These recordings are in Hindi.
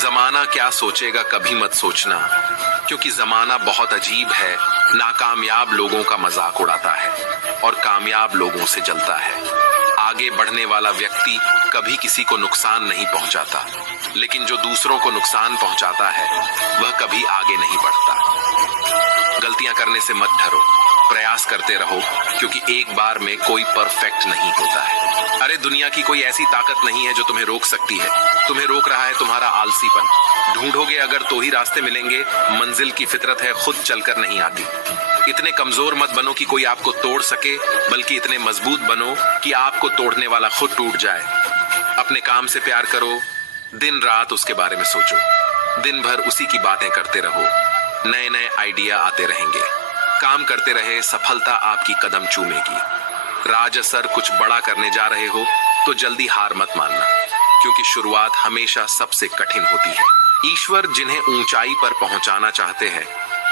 जमाना क्या सोचेगा कभी मत सोचना, क्योंकि जमाना बहुत अजीब है। नाकामयाब लोगों का मजाक उड़ाता है और कामयाब लोगों से जलता है। आगे बढ़ने वाला व्यक्ति कभी किसी को नुकसान नहीं पहुंचाता, लेकिन जो दूसरों को नुकसान पहुंचाता है वह कभी आगे नहीं बढ़ता। गलतियां करने से मत डरो, प्रयास करते रहो, क्योंकि एक बार में कोई परफेक्ट नहीं होता है। अरे दुनिया की कोई ऐसी ताकत नहीं है जो तुम्हें रोक सकती है। तुम्हें रोक रहा है तुम्हारा आलसीपन। ढूंढोगे अगर तो ही रास्ते मिलेंगे। मंजिल की फितरत है, खुद चलकर नहीं आती। इतने कमजोर मत बनो कि कोई आपको तोड़ सके, बल्कि इतने मजबूत बनो कि आपको तोड़ने वाला खुद टूट जाए। अपने काम से प्यार करो, दिन रात उसके बारे में सोचो, दिन भर उसी की बातें करते रहो। नए नए आइडिया आते रहेंगे। काम करते रहे, सफलता आपकी कदम चूमेगी। राज असर कुछ बड़ा करने जा रहे हो तो जल्दी हार मत मानना, क्योंकि शुरुआत हमेशा सबसे कठिन होती है। ईश्वर जिन्हें ऊंचाई पर पहुंचाना चाहते हैं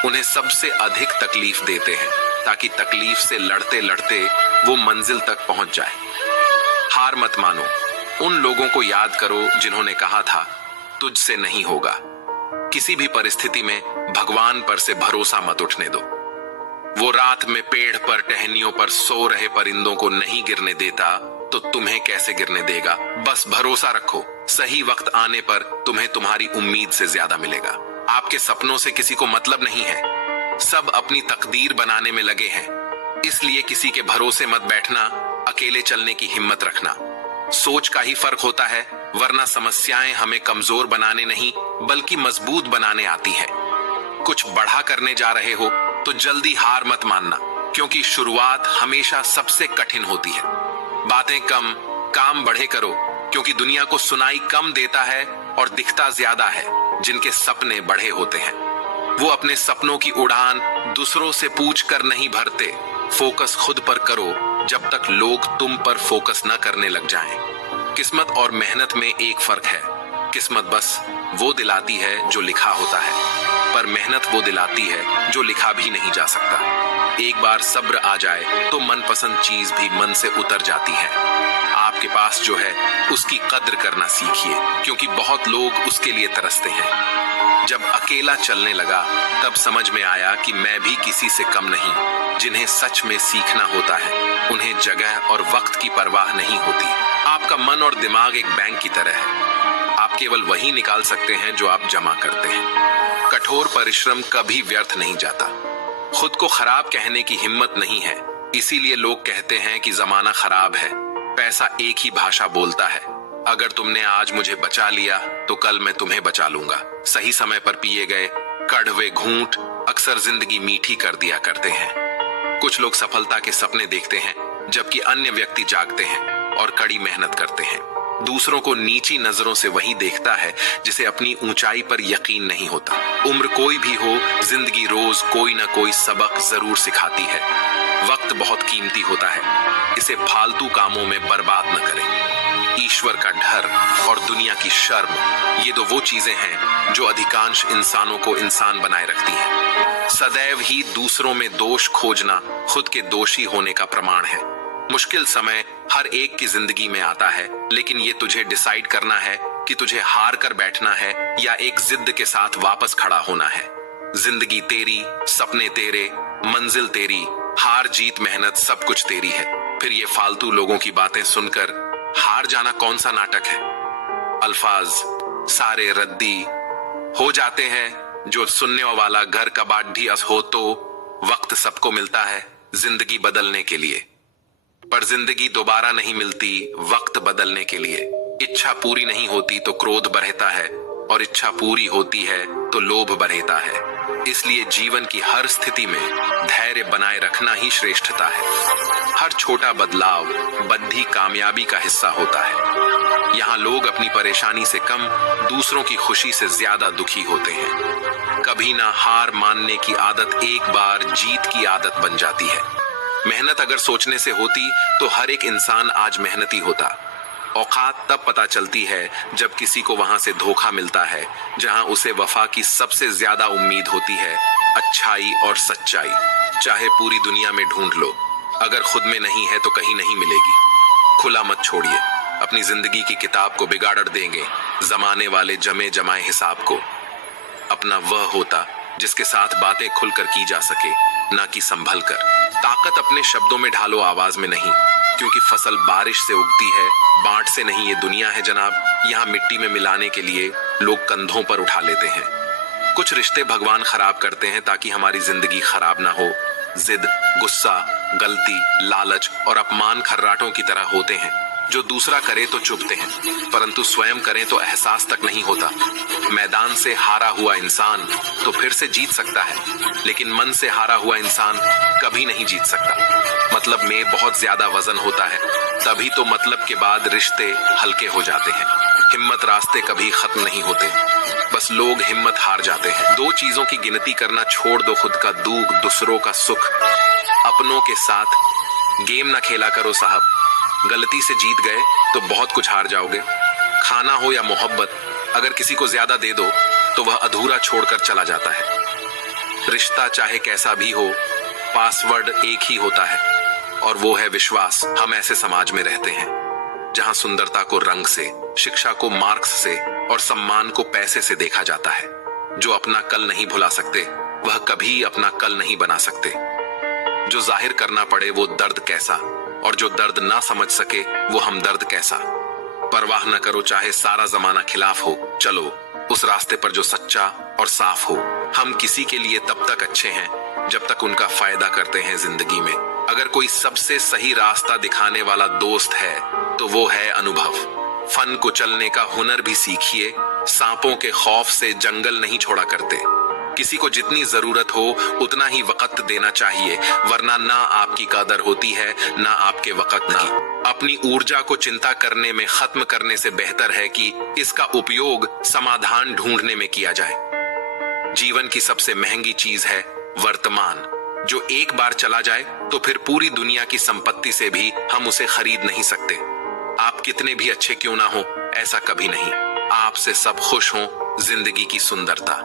उन्हें सबसे अधिक तकलीफ देते हैं, ताकि तकलीफ से लड़ते लड़ते वो मंजिल तक पहुंच जाए। हार मत मानो। उन लोगों को याद करो जिन्होंने कहा था तुझसे नहीं होगा। किसी भी परिस्थिति में भगवान पर से भरोसा मत उठने दो। वो रात में पेड़ पर टहनियों पर सो रहे परिंदों को नहीं गिरने देता तो तुम्हें कैसे गिरने देगा। बस भरोसा रखो, सही वक्त आने पर तुम्हें तुम्हारी उम्मीद से ज्यादा मिलेगा। आपके सपनों से किसी को मतलब नहीं है, सब अपनी तकदीर बनाने में लगे हैं। इसलिए किसी के भरोसे मत बैठना, अकेले चलने की हिम्मत रखना। सोच का ही फर्क होता है, वरना समस्याएं हमें कमजोर बनाने नहीं बल्कि मजबूत बनाने आती हैं। कुछ बड़ा करने जा रहे हो तो जल्दी हार मत मानना, क्योंकि शुरुआत हमेशा सबसे कठिन होती है। बातें कम, काम बढ़े करो, क्योंकि दुनिया को सुनाई कम देता है और दिखता ज्यादा है जिनके सपने बड़े होते हैं। वो अपने सपनों की उड़ान दूसरों से पूछ कर नहीं भरते। फोकस खुद पर करो जब तक लोग तुम पर फोकस न करने लग जाएं। किस्मत और मेहनत में एक फर्क है। किस्मत बस वो दिलाती है जो लिखा होता है, पर मेहनत वो दिलाती है जो लिखा भी नहीं जा सकता। एक बार सब्र आ जाए तो मनपसंद चीज भी मन से उतर जाती है। आपके पास जो है उसकी कद्र करना सीखिए, क्योंकि बहुत लोग उसके लिए तरसते हैं। जब अकेला चलने लगा तब समझ में आया कि मैं भी किसी से कम नहीं। जिन्हें सच में सीखना होता है उन्हें जगह और वक्त की परवाह नहीं होती। आपका मन और दिमाग एक बैंक की तरह है। आप केवल वही निकाल सकते हैं जो आप जमा करते हैं। कठोर परिश्रम कभी व्यर्थ नहीं जाता। खुद को खराब कहने की हिम्मत नहीं है, इसीलिए लोग कहते हैं कि जमाना खराब है। पैसा एक ही भाषा बोलता है। अगर तुमने आज मुझे बचा लिया तो कल मैं तुम्हें बचा लूंगा। सही समय पर पिए गए कड़वे घूंट अक्सर जिंदगी मीठी कर दिया करते हैं। कुछ लोग सफलता के सपने देखते हैं, जबकि अन्य व्यक्ति जागते हैं और कड़ी मेहनत करते हैं। दूसरों को नीची नजरों से वही देखता है जिसे अपनी ऊंचाई पर यकीन नहीं होता। उम्र कोई भी हो, जिंदगी रोज कोई ना कोई सबक जरूर सिखाती है। वक्त बहुत कीमती होता है, इसे फालतू कामों में बर्बाद न करें। ईश्वर का डर और दुनिया की शर्म, ये दो वो चीजें हैं जो अधिकांश इंसानों को इंसान बनाए रखती हैं। सदैव ही दूसरों में दोष खोजना खुद के दोषी होने का प्रमाण है। मुश्किल समय हर एक की जिंदगी में आता है, लेकिन ये तुझे डिसाइड करना है कि तुझे हार कर बैठना है या एक जिद के साथ वापस खड़ा होना है। जिंदगी तेरी, सपने तेरे, मंजिल तेरी, हार जीत मेहनत सब कुछ तेरी है। फिर ये फालतू लोगों की बातें सुनकर हार जाना कौन सा नाटक है। अल्फाज सारे रद्दी हो जाते हैं, जो सुनने वाला घर का बाढ़ी अस हो तो वक्त सबको मिलता है जिंदगी बदलने के लिए, पर जिंदगी दोबारा नहीं मिलती वक्त बदलने के लिए। इच्छा पूरी नहीं होती तो क्रोध बढ़ता है, और इच्छा पूरी होती है तो लोभ बढ़ता है। इसलिए जीवन की हर स्थिति में धैर्य बनाए रखना ही श्रेष्ठता है। हर छोटा बदलाव बड़ी कामयाबी का हिस्सा होता है। यहाँ लोग अपनी परेशानी से कम दूसरों की खुशी से ज्यादा दुखी होते हैं। कभी ना हार मानने की आदत एक बार जीत की आदत बन जाती है। मेहनत अगर सोचने से होती तो हर एक इंसान आज मेहनती होता। औकात तब पता चलती है जब किसी को वहां से धोखा मिलता है जहां उसे वफा की सबसे ज्यादा उम्मीद होती है। अच्छाई और सच्चाई चाहे पूरी दुनिया में ढूंढ लो, अगर खुद में नहीं है तो कहीं नहीं मिलेगी। खुला मत छोड़िए, अपनी जिंदगी की किताब को बिगाड़ देंगे जमाने वाले जमे जमाए हिसाब को। अपना वह होता जिसके साथ बातें खुलकर की जा सके, ना कि संभल कर। ताकत अपने शब्दों में ढालो, आवाज में नहीं, क्योंकि फसल बारिश से उगती है, बांट से नहीं। ये दुनिया है जनाब, यहाँ मिट्टी में मिलाने के लिए लोग कंधों पर उठा लेते हैं। कुछ रिश्ते भगवान खराब करते हैं ताकि हमारी जिंदगी खराब ना हो। जिद, गुस्सा, गलती, लालच और अपमान खर्राटों की तरह होते हैं जो दूसरा करे तो चुभते हैं, परंतु स्वयं करें तो एहसास तक नहीं होता। मैदान से हारा हुआ इंसान तो फिर से जीत सकता है, लेकिन मन से हारा हुआ इंसान कभी नहीं जीत सकता। मतलब में बहुत ज्यादा वजन होता है, तभी तो मतलब के बाद रिश्ते हल्के हो जाते हैं। हिम्मत रास्ते कभी खत्म नहीं होते, बस लोग हिम्मत हार जाते हैं। दो चीजों की गिनती करना छोड़ दो, खुद का दुख, दूसरों का सुख। अपनों के साथ गेम ना खेला करो साहब, गलती से जीत गए तो बहुत कुछ हार जाओगे। खाना हो या मोहब्बत, अगर किसी को ज्यादा दे दो तो वह अधूरा छोड़कर चला जाता है। रिश्ता चाहे कैसा भी हो, पासवर्ड एक ही होता है और वो है विश्वास। हम ऐसे समाज में रहते हैं जहां सुंदरता को रंग से, शिक्षा को मार्क्स से और सम्मान को पैसे से देखा जाता है। जो अपना कल नहीं भुला सकते वह कभी अपना कल नहीं बना सकते। जो जाहिर करना पड़े वो दर्द कैसा, और जो दर्द ना समझ सके वो हमदर्द कैसा। परवाह न करो चाहे सारा जमाना खिलाफ हो, चलो उस रास्ते पर जो सच्चा और साफ हो। हम किसी के लिए तब तक अच्छे हैं जब तक उनका फायदा करते हैं जिंदगी में। अगर कोई सबसे सही रास्ता दिखाने वाला दोस्त है तो वो है अनुभव। फन को चलने का हुनर भी सीखिए, सांपों के खौफ से जंगल नहीं छोड़ा करते। किसी को जितनी जरूरत हो उतना ही वक्त देना चाहिए, वरना ना आपकी कदर होती है ना आपके वक्त की। अपनी ऊर्जा को चिंता करने में खत्म करने से बेहतर है कि इसका उपयोग समाधान ढूंढने में किया जाए। जीवन की सबसे महंगी चीज है वर्तमान, जो एक बार चला जाए तो फिर पूरी दुनिया की संपत्ति से भी हम उसे खरीद नहीं सकते। आप कितने भी अच्छे क्यों ना हो, ऐसा कभी नहीं। आपसे सब खुश हों, जिंदगी की सुंदरता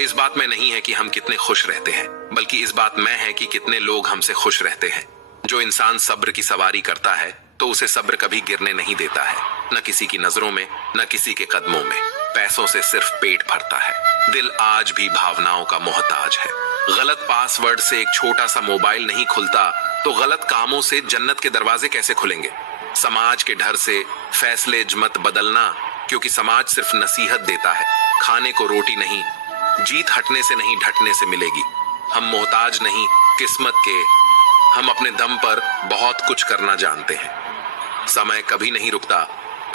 इस बात में नहीं है कि हम कितने खुश रहते हैं, बल्कि इस बात में है कि कितने लोग हमसे खुश रहते हैं। जो इंसान सब्र की सवारी करता है तो उसे सब्र कभी गिरने नहीं देता है, न किसी की नजरों में न किसी के कदमों में। पैसों से सिर्फ पेट भरता है, दिल आज भी भावनाओं का मोहताज है। गलत पासवर्ड से एक छोटा सा मोबाइल नहीं खुलता तो गलत कामों से जन्नत के दरवाजे कैसे खुलेंगे। समाज के डर से फैसले मत बदलना, क्योंकि समाज सिर्फ नसीहत देता है। खाने को रोटी नहीं, जीत हटने से नहीं ढटने से मिलेगी। हम मोहताज नहीं किस्मत के, हम अपने दम पर बहुत कुछ करना जानते हैं। समय कभी नहीं रुकता,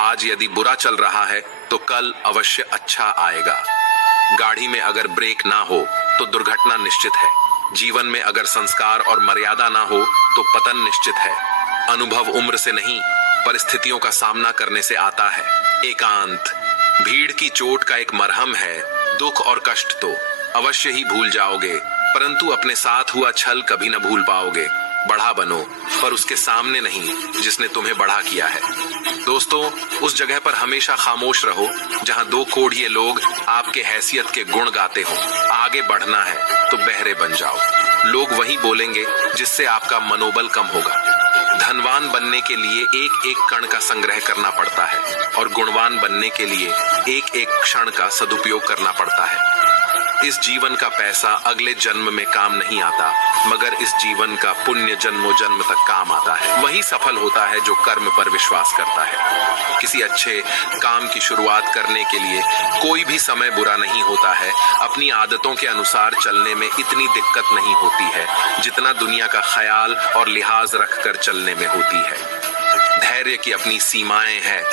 आज यदि बुरा चल रहा है तो कल अवश्य अच्छा आएगा। गाड़ी में अगर ब्रेक ना हो तो दुर्घटना निश्चित है। जीवन में अगर संस्कार और मर्यादा ना हो तो पतन निश्चित है। अनुभव उम्र से नहीं परिस्थितियों का सामना करने से आता है। एकांत भीड़ की चोट का एक मरहम है। दुख और कष्ट तो अवश्य ही भूल जाओगे, परंतु अपने साथ हुआ छल कभी न भूल पाओगे। बड़ा बनो पर उसके सामने नहीं जिसने तुम्हें बड़ा किया है। दोस्तों, उस जगह पर हमेशा खामोश रहो जहां दो कोढ़िए लोग आपके हैसियत के गुण गाते हो। आगे बढ़ना है तो बहरे बन जाओ। लोग वही बोलेंगे जिससे आपका मनोबल कम होगा। धनवान बनने के लिए एक एक कण का संग्रह करना पड़ता है और गुणवान बनने के लिए एक एक क्षण का सदुपयोग करना पड़ता है। इस जीवन का पैसा अगले जन्म में काम नहीं आता, मगर इस जीवन का पुण्य जन्मों जन्म तक काम आता है। वही सफल होता है जो कर्म पर विश्वास करता है। किसी अच्छे काम की शुरुआत करने के लिए कोई भी समय बुरा नहीं होता है। अपनी आदतों के अनुसार चलने में इतनी दिक्कत नहीं होती है जितना दुनिया का ख्याल और लिहाज रखकर चलने में होती है। धैर्य की अपनी सीमाएं हैं,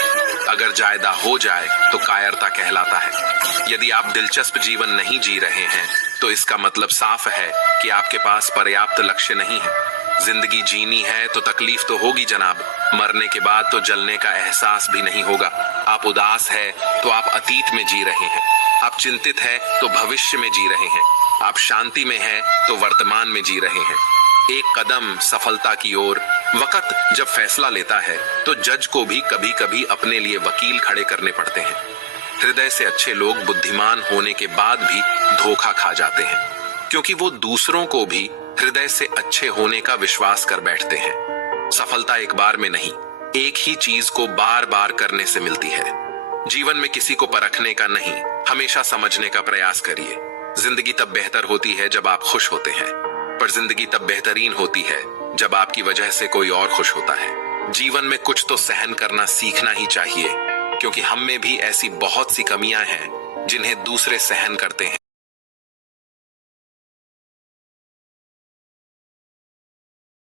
अगर जायदा हो जाए तो कायरता कहलाता है। यदि आप दिलचस्प जीवन नहीं जी रहे हैं तो इसका मतलब साफ है कि आपके पास पर्याप्त लक्ष्य नहीं है। जिंदगी जीनी है तो तकलीफ तो होगी जनाब, मरने के बाद तो जलने का एहसास भी नहीं होगा। आप उदास है तो आप अतीत में जी रहे हैं, आप चिंतित है तो भविष्य में जी रहे हैं, आप शांति में हैं तो वर्तमान में जी रहे हैं। एक कदम सफलता की ओर वक्त जब फैसला लेता है तो जज को भी कभी कभी अपने लिए वकील खड़े करने पड़ते हैं। हृदय से अच्छे लोग बुद्धिमान होने के बाद भी धोखा खा जाते हैं, क्योंकि वो दूसरों को भी हृदय से अच्छे होने का विश्वास कर बैठते हैं। सफलता एक बार में नहीं एक ही चीज को बार बार करने से मिलती है। जीवन में किसी को परखने का नहीं, हमेशा समझने का प्रयास करिए। जिंदगी तब बेहतर होती है जब आप खुश होते हैं, पर जिंदगी तब बेहतरीन होती है जब आपकी वजह से कोई और खुश होता है। जीवन में कुछ तो सहन करना सीखना ही चाहिए, क्योंकि हम में भी ऐसी बहुत सी कमियां हैं जिन्हें दूसरे सहन करते हैं